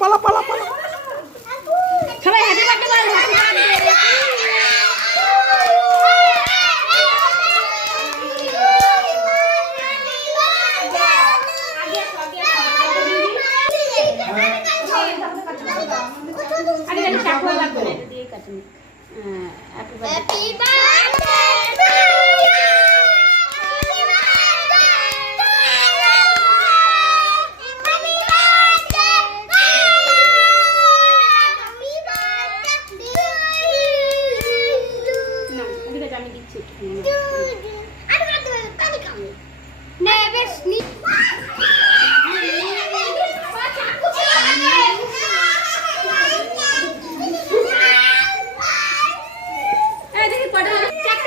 পালা পালা পালা সবাই হ্যাপি বার্থডে বল হ্যাপি বার্থডে আমি দিচ্ছি না বেশ